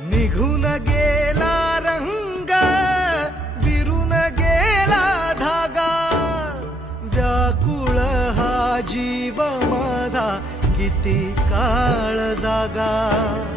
निघून गेला रंग, विरून गेला धागा, व्याकुळ हा जीव माझा किती काळ जागा.